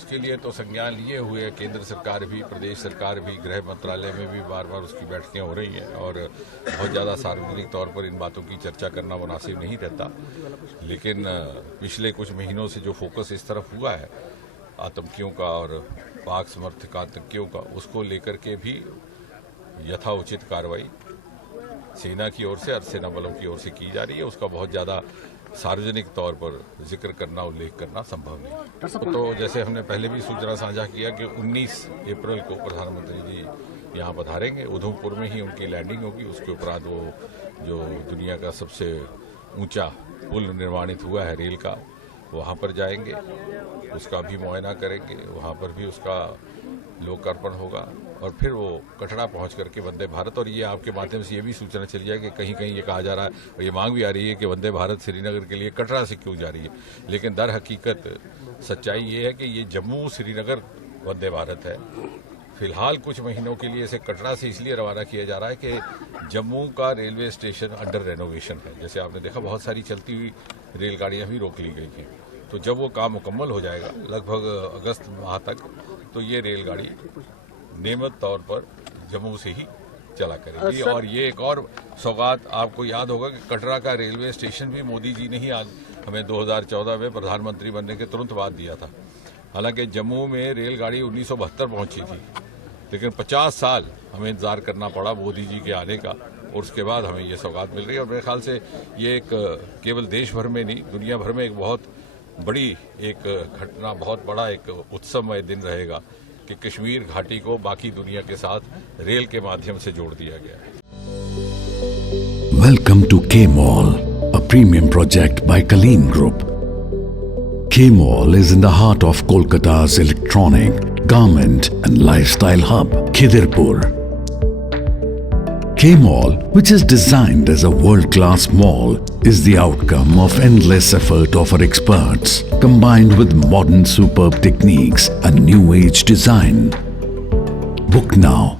उसके लिए तो संज्ञान लिए हुए है केंद्र सरकार भी, प्रदेश सरकार भी, गृह मंत्रालय में भी बार बार उसकी बैठकें हो रही हैं और बहुत ज़्यादा सार्वजनिक तौर पर इन बातों की चर्चा करना मुनासिब नहीं रहता। लेकिन पिछले कुछ महीनों से जो फोकस इस तरफ हुआ है आतंकियों का और पाक समर्थक आतंकियों का, उसको लेकर के भी यथाउचित कार्रवाई सेना की ओर से, अर्धसेना बलों की ओर से की जा रही है। उसका बहुत ज़्यादा सार्वजनिक तौर पर जिक्र करना, उल्लेख करना संभव नहीं। तो जैसे हमने पहले भी सूचना साझा किया कि 19 अप्रैल को प्रधानमंत्री जी यहाँ पधारेंगे, उधमपुर में ही उनकी लैंडिंग होगी। उसके उपरांत वो जो दुनिया का सबसे ऊंचा पुल निर्माणित हुआ है रेल का, वहाँ पर जाएंगे, उसका भी मुआयना करेंगे, वहाँ पर भी उसका लोकार्पण होगा और फिर वो कटरा पहुंच करके वंदे भारत, और ये आपके माध्यम से ये भी सूचना चली जाए कि कहीं कहीं ये कहा जा रहा है और ये मांग भी आ रही है कि वंदे भारत श्रीनगर के लिए कटरा से क्यों जा रही है, लेकिन दर हकीकत सच्चाई ये है कि ये जम्मू श्रीनगर वंदे भारत है। फिलहाल कुछ महीनों के लिए इसे कटरा से इसलिए रवाना किया जा रहा है कि जम्मू का रेलवे स्टेशन अंडर रेनोवेशन है। जैसे आपने देखा बहुत सारी चलती हुई रेलगाड़ियाँ भी रोक ली गई थी, तो जब वो काम मुकम्मल हो जाएगा लगभग अगस्त माह तक, तो ये रेलगाड़ी नियमित तौर पर जम्मू से ही चला करेगी। और ये एक और सौगात आपको याद होगा कि कटरा का रेलवे स्टेशन भी मोदी जी ने ही हमें 2014 में प्रधानमंत्री बनने के तुरंत बाद दिया था। हालांकि जम्मू में रेलगाड़ी 1972 पहुंची थी, लेकिन 50 साल हमें इंतजार करना पड़ा मोदी जी के आने का, और उसके बाद हमें ये सौगात मिल रही है। और मेरे ख्याल से ये एक केवल देश भर में नहीं, दुनिया भर में एक बहुत बड़ी एक घटना, बहुत बड़ा एक उत्सवमय दिन रहेगा कि कश्मीर घाटी को बाकी दुनिया के साथ रेल के माध्यम से जोड़ दिया गया है। Welcome to K-Mall, a premium project by Kaleen Group. K-Mall is in the heart of Kolkata's electronic, garment and lifestyle hub, Khidirpur. K-Mall, which is designed as a world-class mall, is the outcome of endless effort of our experts, combined with modern superb techniques and new age design. Book now